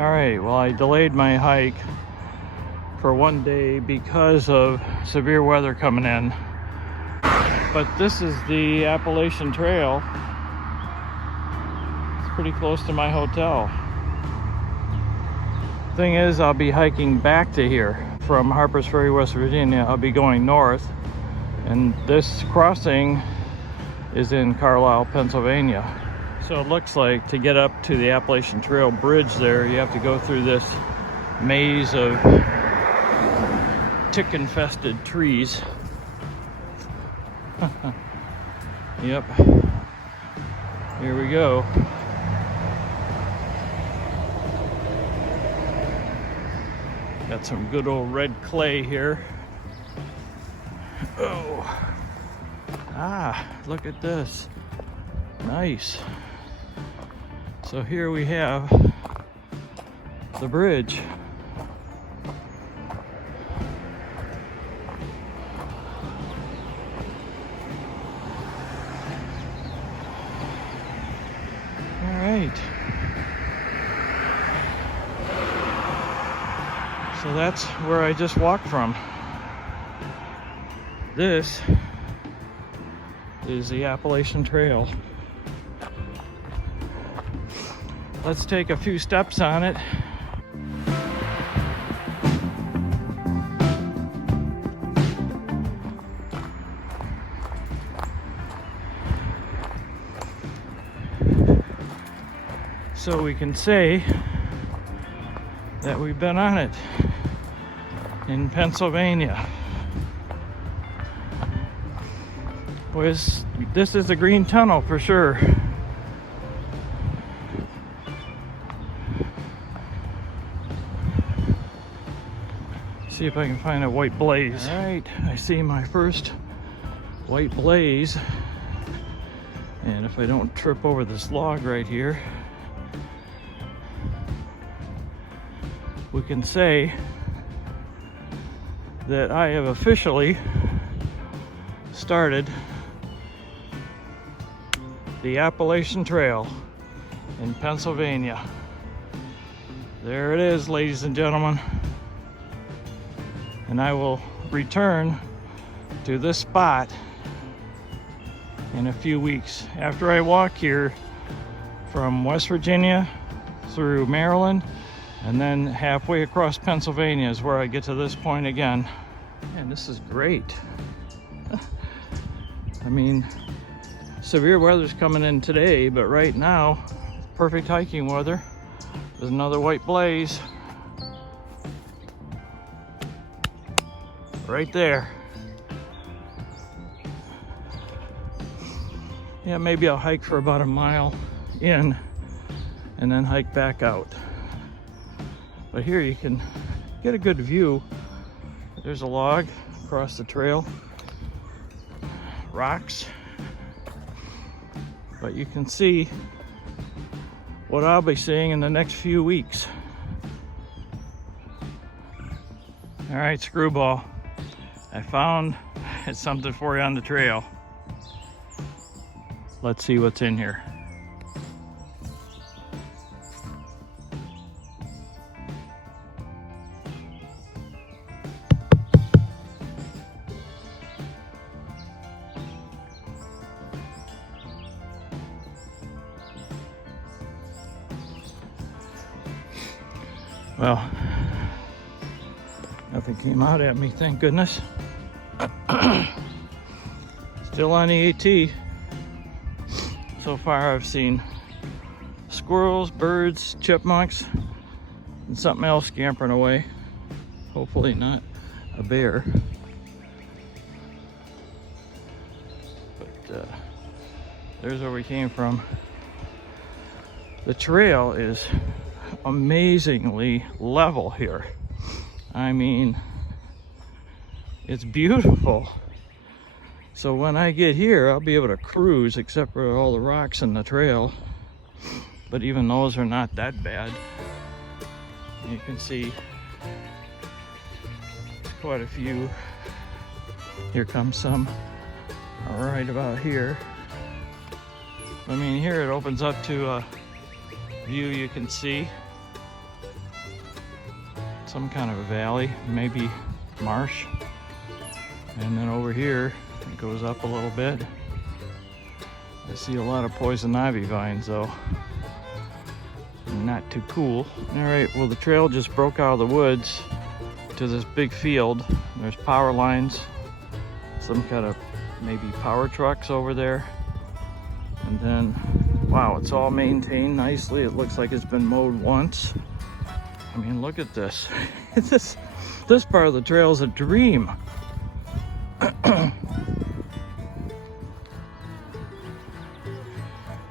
All right, well, I delayed my hike for one day because of severe weather coming in. But this is the Appalachian Trail. It's pretty close to my hotel. Thing is, I'll be hiking back to here from Harpers Ferry, West Virginia. I'll be going north, and this crossing is in Carlisle, Pennsylvania. So it looks like to get up to the Appalachian Trail bridge there, you have to go through this maze of tick-infested trees. Yep. Here we go. Got some good old red clay here. Oh. Ah, look at this. Nice. So here we have the bridge. All right. So that's where I just walked from. This is the Appalachian Trail. Let's take a few steps on it. So we can say that we've been on it in Pennsylvania. This is the Green Tunnel for sure. See if I can find a white blaze. All right, I see my first white blaze. And if I don't trip over this log right here, we can say that I have officially started the Appalachian Trail in Pennsylvania. There it is, ladies and gentlemen. And I will return to this spot in a few weeks. After I walk here from West Virginia through Maryland, and then halfway across Pennsylvania is where I get to this point again. And this is great. I mean, severe weather's coming in today, but right now, perfect hiking weather. There's another white blaze. Right there. Yeah, maybe I'll hike for about a mile in and then hike back out. But here you can get a good view. There's a log across the trail, rocks, but you can see what I'll be seeing in the next few weeks. All right, Screwball, I found something for you on the trail. Let's see what's in here. Well, nothing came out at me, thank goodness. Still on the AT. So far I've seen squirrels, birds, chipmunks, and something else scampering away. Hopefully not a bear. But there's where we came from. The trail is amazingly level here. I mean, it's beautiful. So when I get here, I'll be able to cruise, except for all the rocks in the trail. But even those are not that bad. You can see quite a few. Here comes some right about here. I mean, here it opens up to a view you can see. some kind of a valley, maybe marsh. And then over here, it goes up a little bit. I see a lot of poison ivy vines though. Not too cool. All right, well the trail just broke out of the woods to this big field. There's power lines, some kind of maybe power trucks over there. And then, wow, it's all maintained nicely. It looks like it's been mowed once. I mean, look at this. This part of the trail is a dream.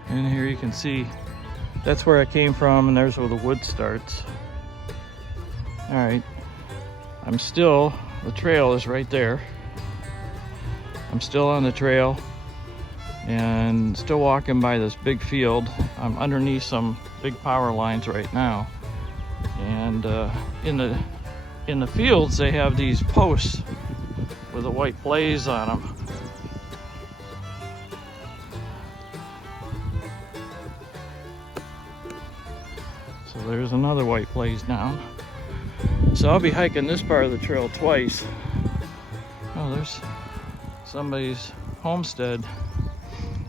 And here you can see, that's where I came from, and there's where the wood starts. All right, the trail is right there. I'm still on the trail and still walking by this big field. I'm underneath some big power lines right now. And in the fields, they have these posts with a white blaze on them. So there's another white blaze down. So I'll be hiking this part of the trail twice. Oh, there's somebody's homestead.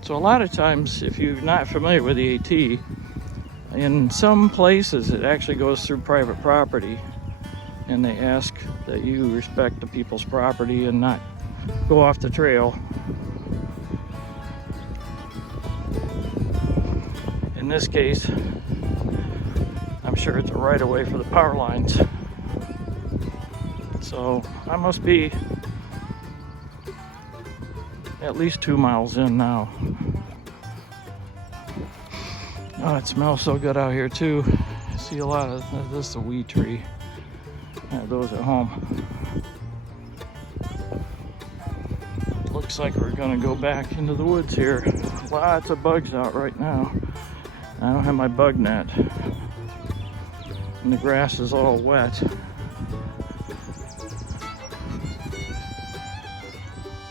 So a lot of times, if you're not familiar with the AT, in some places it actually goes through private property, and they ask that you respect the people's property and not go off the trail. In this case, I'm sure it's a right of way for the power lines. So I must be at least 2 miles in now. Oh, it smells so good out here too. I see a lot of this is a weed tree. I have those at home. Looks like we're gonna go back into the woods here. Lots of bugs out right now. I don't have my bug net. And the grass is all wet.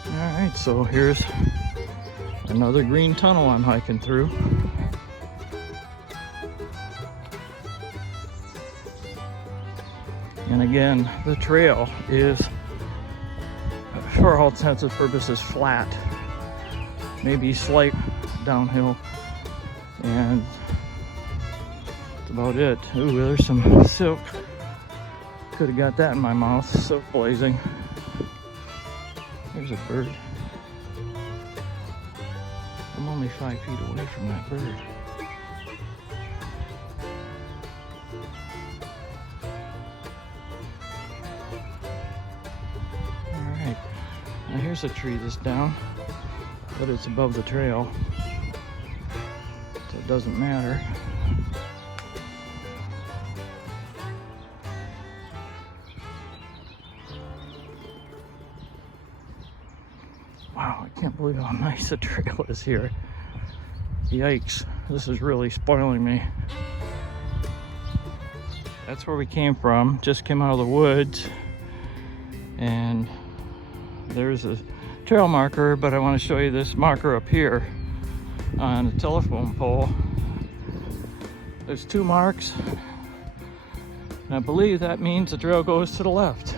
Alright, so here's another green tunnel I'm hiking through. And again, the trail is, for all intents and purposes, flat. Maybe slight downhill. And that's about it. Ooh, there's some silk. Could have got that in my mouth. Silk blazing. There's a bird. I'm only 5 feet away from that bird. Alright. Now here's a tree that's down, but it's above the trail, so it doesn't matter. Wow, I can't believe how nice the trail is here. Yikes, this is really spoiling me. That's where we came from, just came out of the woods. And there's a trail marker, but I want to show you this marker up here on a telephone pole. There's 2 marks, and I believe that means the trail goes to the left.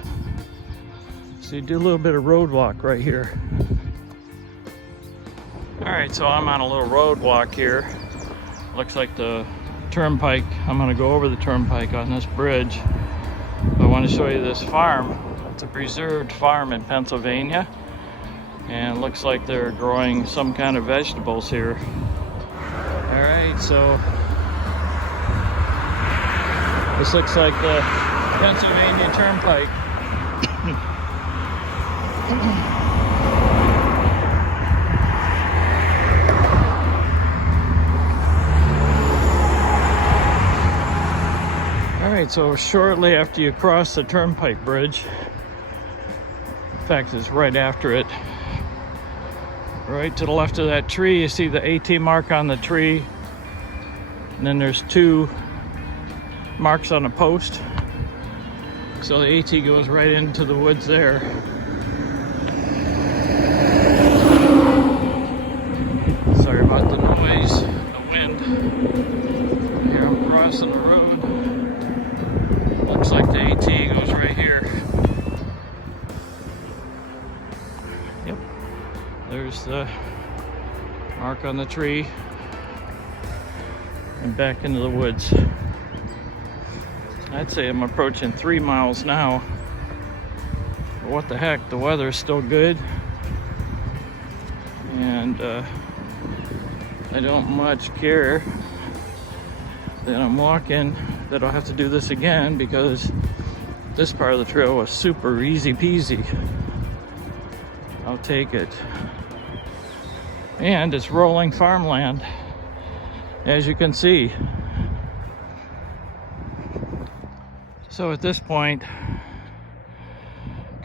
So you do a little bit of road walk right here. Alright, so I'm on a little road walk here. Looks like the turnpike. I'm gonna go over the turnpike on this bridge. I want to show you this farm. It's a preserved farm in Pennsylvania. And it looks like they're growing some kind of vegetables here. Alright, so this looks like the Pennsylvania Turnpike. Alright, so shortly after you cross the turnpike bridge, in fact it's right after it, right to the left of that tree, you see the AT mark on the tree, and then there's 2 marks on a post. So the AT goes right into the woods there. Sorry about the noise, the wind. Here I'm crossing the road. Looks like the AT There's the mark on the tree. And back into the woods. I'd say I'm approaching 3 miles now. But what the heck, the weather's still good. And I don't much care that I'm walking, that I'll have to do this again, because this part of the trail was super easy peasy. I'll take it. And it's rolling farmland, as you can see. So at this point,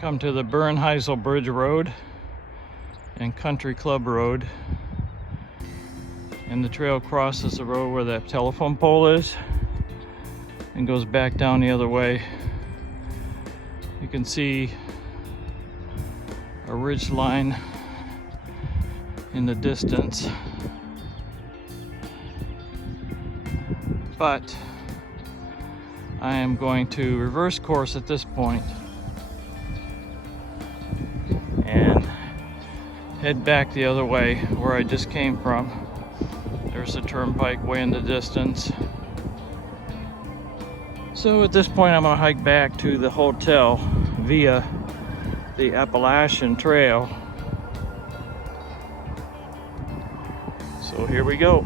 come to the Bernheisel Bridge Road and Country Club Road. And the trail crosses the road where that telephone pole is and goes back down the other way. You can see a ridge line in the distance. But I am going to reverse course at this point and head back the other way where I just came from. There's a turnpike way in the distance. So at this point I'm going to hike back to the hotel via the Appalachian Trail. So here we go.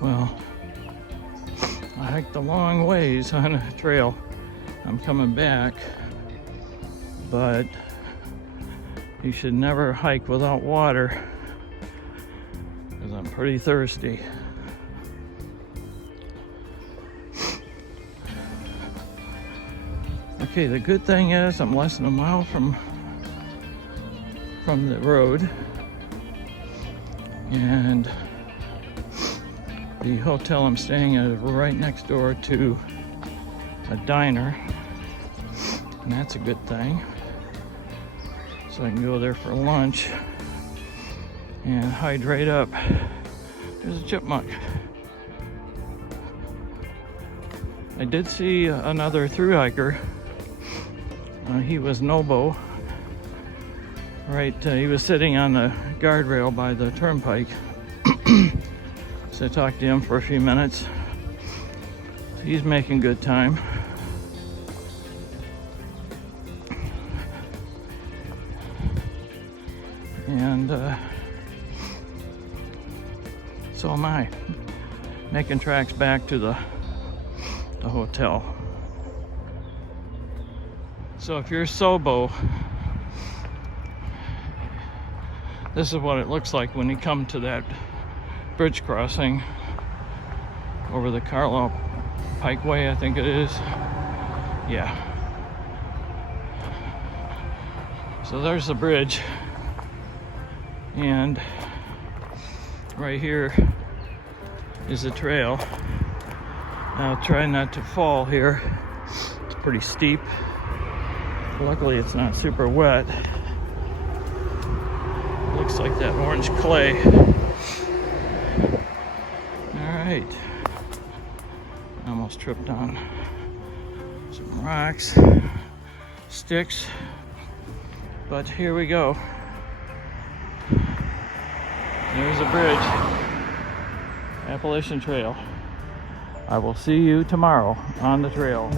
Well, I hiked a long ways on a trail. I'm coming back, but you should never hike without water, because I'm pretty thirsty. Okay, the good thing is I'm less than a mile from the road, and the hotel I'm staying at is right next door to a diner, and that's a good thing. So I can go there for lunch and hydrate up. There's a chipmunk. I did see another thru hiker. He was Nobo. Right, he was sitting on the guardrail by the turnpike. So I talked to him for a few minutes. He's making good time. And so am I, making tracks back to the hotel. So if you're Sobo, this is what it looks like when you come to that bridge crossing over the Carlisle Pikeway, I think it is. Yeah. So there's the bridge, and right here is the trail. Now try not to fall here. It's pretty steep. Luckily it's not super wet. Looks like that orange clay. Alright. Almost tripped on some rocks, sticks, but here we go. There's a bridge. Appalachian Trail. I will see you tomorrow on the trail.